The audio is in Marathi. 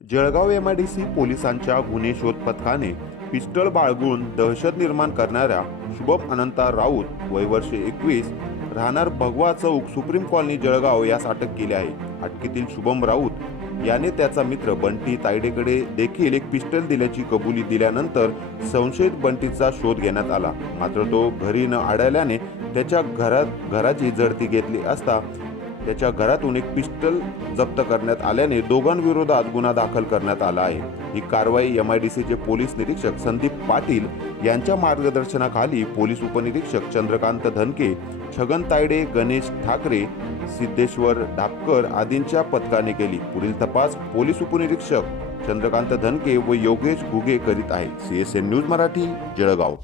Jalgaon M I D C पोलिसांच्या गुन्हे शोध पथकाने पिस्टल बाळगून दहशत निर्माण करणाऱ्या शुभम अनंता राऊत वय वर्ष एकवीस राहणार भगवा चौक सुप्रीम कॉलनी जळगाव यास अटक केली आहे. अटकेतील शुभम राऊत याने त्याचा मित्र बंटी तायडेकडे देखील एक पिस्टल दिल्याची कबुली दिल्यानंतर संशयित बंटीचा शोध घेण्यात आला. मात्र तो घरी न आढळल्याने त्याच्या घरात घराची झडती घेतली असता त्याच्या घरातून एक पिस्टल जप्त करण्यात आल्याने दोघांविरोधात गुन्हा दाखल करण्यात आला आहे. ही कारवाई एम आय डी सीचे पोलीस निरीक्षक संदीप पाटील यांच्या मार्गदर्शनाखाली पोलीस उपनिरीक्षक चंद्रकांत धनके छगन तायडे गणेश ठाकरे सिद्धेश्वर डापकर आदींच्या पथकाने केली. पुढील तपास पोलीस उपनिरीक्षक चंद्रकांत धनके व योगेश घुगे करीत आहे सीएसएन न्यूज मराठी जळगाव.